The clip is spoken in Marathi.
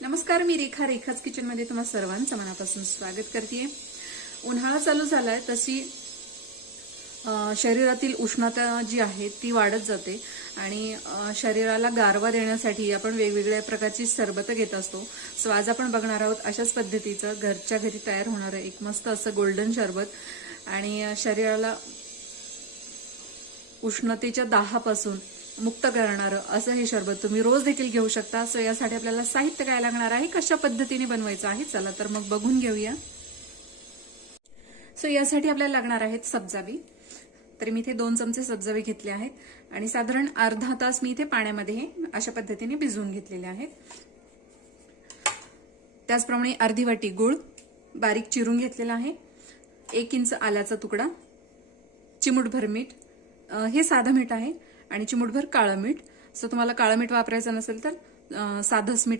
नमस्कार, मी रेखाच किचनमध्ये तुम्हा सर्वांचं मनापासून स्वागत करते। उन्हाळा चालू झालाय तशी शरीरातील उष्णता जी आहे ती वाढत जाते आणि शरीराला गारवा देण्यासाठी आपण वेगवेगळ्या प्रकारची सरबत घेत असतो। सो आज आपण बघणार आहोत अशाच पद्धतीचं घरच्या घरी तयार होणारं एक मस्त असं गोल्डन सरबत आणि शरीराला उष्णतेच्या दाहापासून मुक्त करणारं असं हे सरबत तुम्ही रोज देखील घेऊ शकता। सो यासाठी आपल्याला साहित्य काय लागणार आहे, कशा पद्धतीने बनवायचं आहे, चला तर मग बघून घेऊया। सो यासाठी आपल्याला लागणार आहेत सब्जाबी। तर मी इथे 2 चमचे सब्जाबी घेतले आहेत आणि साधारण अर्धा तास मी इथे पाण्यामध्ये हे अशा पद्धतीने भिजवून घेतलेले आहेत। त्याचप्रमाणे अर्धी वाटी गूळ बारीक चिरून घेतलेला आहे, 1 इंच आल्याचा तुकडा, चिमूटभर मीठ, हे साधं मीठ आहे, आणि चिमूटभर काळं मीठ। सो तुम्हाला काळं मीठ वापरायचं नसेल तर साधंच मीठ